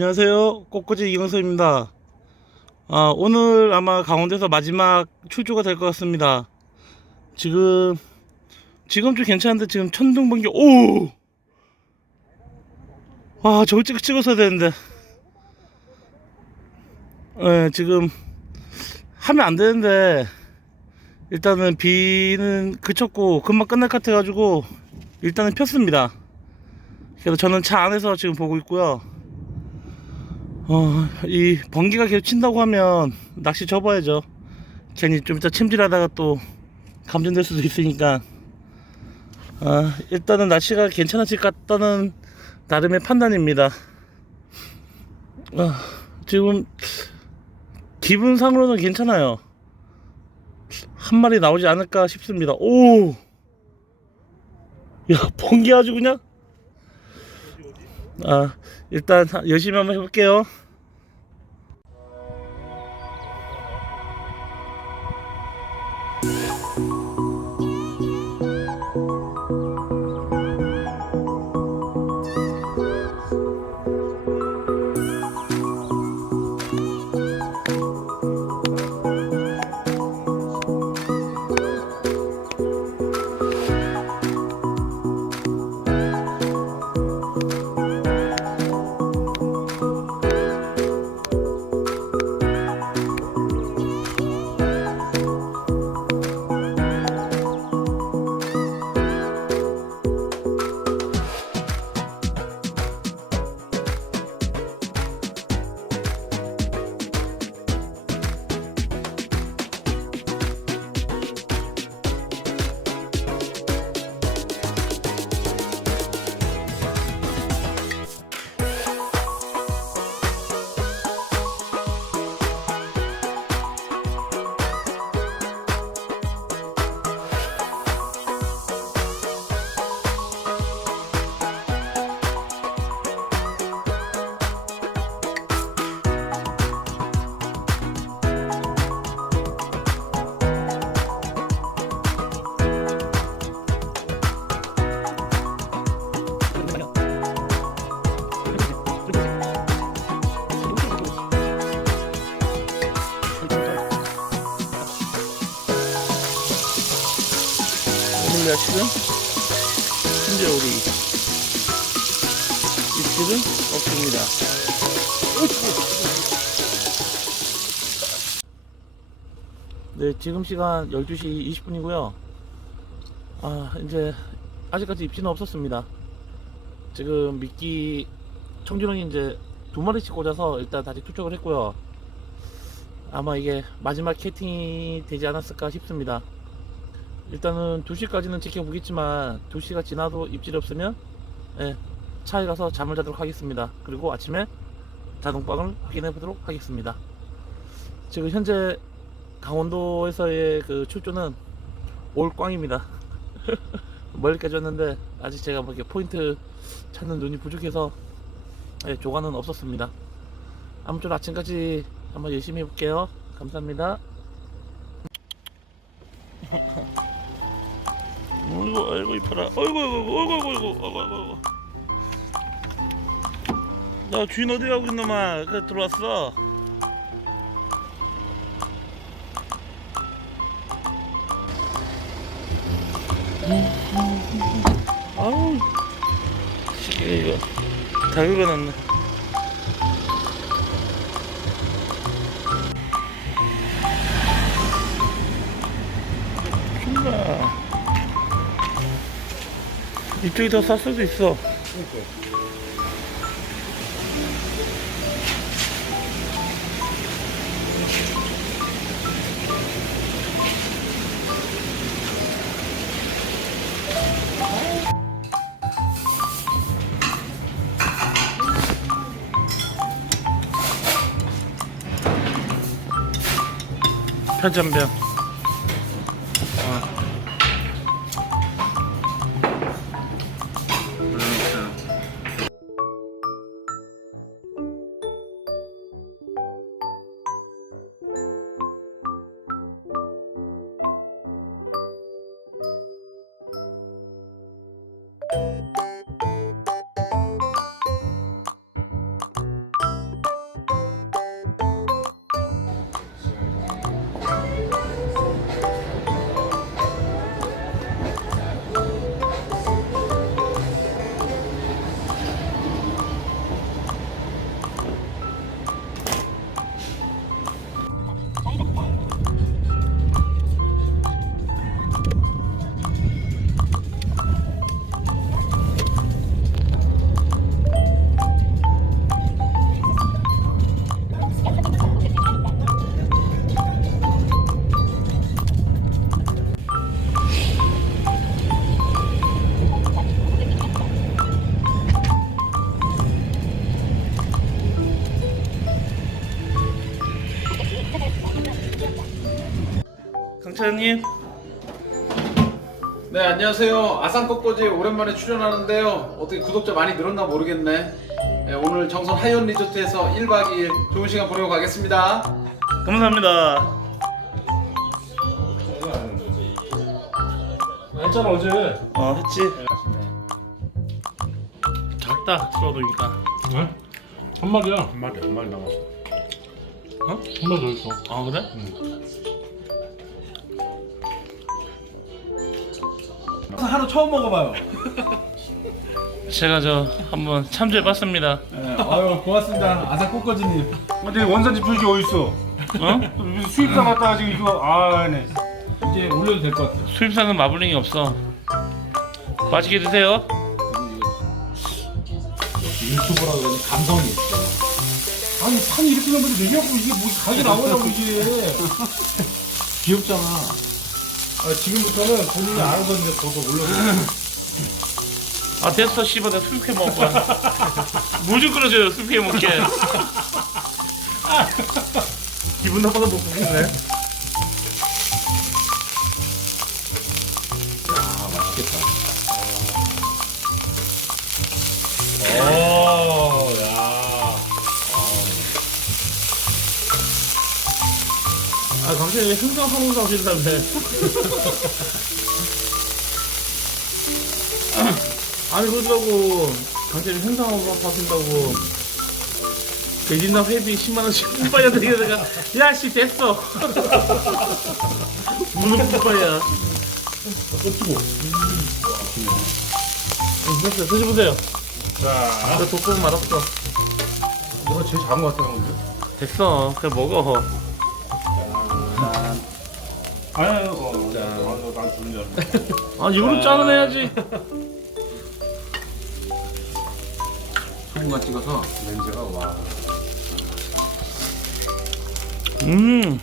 안녕하세요. 꽃꽂이 이광서입니다. 아, 오늘 아마 강원도에서 마지막 출조가 될 것 같습니다. 지금, 지금 좀 괜찮은데 지금 천둥 번개, 오! 와, 저걸 찍, 찍었어야 되는데. 예, 지금, 하면 안 되는데, 일단은 비는 그쳤고, 금방 끝날 것 같아가지고, 일단은 폈습니다. 그래서 저는 차 안에서 지금 보고 있고요. 어, 이 번개가 계속 친다고 하면 낚시 접어야죠. 괜히 좀 이따 침질하다가 또 감전될 수도 있으니까. 아, 일단은 날씨가 괜찮아질 것 같다는 나름의 판단입니다. 아, 지금 기분상으로는 괜찮아요. 한 마리 나오지 않을까 싶습니다. 오! 야, 번개 아주 그냥 아, 일단 하- 열심히 한번 해볼게요. 오늘 날씨는 현재 우리 입질은 없습니다. 네, 지금 시간 12시 20분이고요. 아, 이제 아직까지 입질은 없었습니다. 지금 미끼 청주렁이 이제 두 마리씩 꽂아서 일단 다시 투척을 했고요. 아마 이게 마지막 캐팅이 되지 않았을까 싶습니다. 일단은 2시까지는 지켜보겠지만 2시가 지나도 입질이 없으면 예, 차에 가서 잠을 자도록 하겠습니다. 그리고 아침에 자동방을 확인해 보도록 하겠습니다. 지금 현재 강원도에서의 그 출조는 올꽝입니다. 멀리까지 왔는데 아직 제가 뭐 이렇게 포인트 찾는 눈이 부족해서 예, 조과는 없었습니다. 아무쪼록 아침까지 한번 열심히 해볼게요. 감사합니다. 이뻐라 어이구 어이구 어이구 어이구 어이구 어이구 야 주인 어디 가고 있노마? 그 들어왔어? 아우 시계 이거. 다 긁어놨네 이쪽이 더 쌀 수도 있어. 편전병. 강찬님 네 안녕하세요 아산 꽃꽂이 오랜만에 출연하는데요 어떻게 구독자 많이 늘었나 모르겠네 네, 오늘 정선 하이온 리조트에서 1박 2일 좋은 시간 보내고 가겠습니다 감사합니다. 했잖아 어제. 어 했지. 작다 틀어두니까. 왜? 한 마리야. 한 마리 한 마리 남았어. 어? 한 마리 더 있어. 아 그래? 하루 처음 먹어봐요. 제가 저 한번 참조해봤습니다. 네, 아유 고맙습니다. 아산 꽃거지님. 근데 원산지 표시 어디 있어? 어? 수입사 갔다가 지금 이거 아 네. 이제 올려도 될 것 같아요. 수입사는 마블링이 없어. 맛있게 드세요. 유튜브라 그러니 감성이 있어. 아니 산 이렇게 넘는데 내려고 이게 뭐 가게 나오냐고 이게. 귀엽잖아. 아, 지금부터는 본인이 알아서 이제 더더 올려서. 아 됐어 씨발 내가 수육회 먹을 거야. 물좀 끓여줘요 수육회 먹게. 기분 나빠서 못 먹겠네. 아 당신이 흥정 성공상 하신다며. 아니 그러다고 당신이 행상 하신다고 대진당 회비 10만 원씩 뿜빠야 되게다가 야씨 됐어. 무슨 뿜빠야. 됐어 드셔보세요. 자, 저 독보면 맛없어. 너가 제일 작은 것 같다는 건데? 됐어. 그냥 먹어. 아니, 어, 자, 아, 난 주는 줄 알았네. 아 이거로 짜는 해야지. 소금만 찍어서. 냄새가 와. 음.